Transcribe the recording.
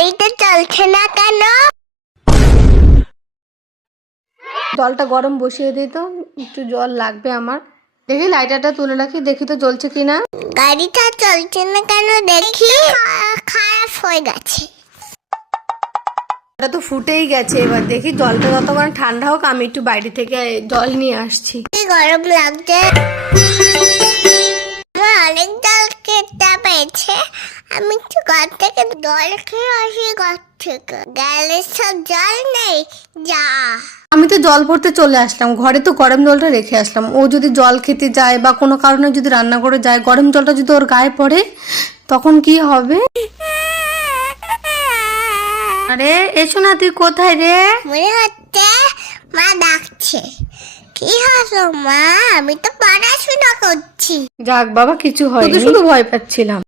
গাড়িটা চলছে না কেন? জলটা গরম বসিয়ে দিই তো, একটু জল লাগবে আমার। দেখি লাইটারটা তুলে রাখি, দেখি তো জ্বলছে কিনা। গাড়িটা চলছে না কেন দেখি। খারাপ হয়ে গেছে। এটা তো ফুটেই গেছে। এবার দেখি জলটা যতক্ষণ ঠান্ডা হোক, আমি একটু বাইরে থেকে জল নিয়ে আসছি। কি গরম লাগছে। আমার অনেক জল খেতে পেয়েছে। আমি একটু ঘর থেকে জল খেয়ে আসি। ঘর থেকে গেলে সব জল নেই। যা, আমি তো জল ভরতে চলে আসলাম, ঘরে তো গরম জলটা রেখে আসলাম। ও যদি জল খেতে যায় বা কোনো কারণে যদি রান্না করে যায়, গরম জলটা যদি ওর গায়ে পড়ে তখন কি হবে? আরে এসো না, তুই কোথায় রে? মনে হচ্ছে মা ডাকছে। কি হলো মা? আমি তো পড়াশোনা করছি। যাক বাবা, কিছু হয়নি, শুধু ভয় পাচ্ছিলাম।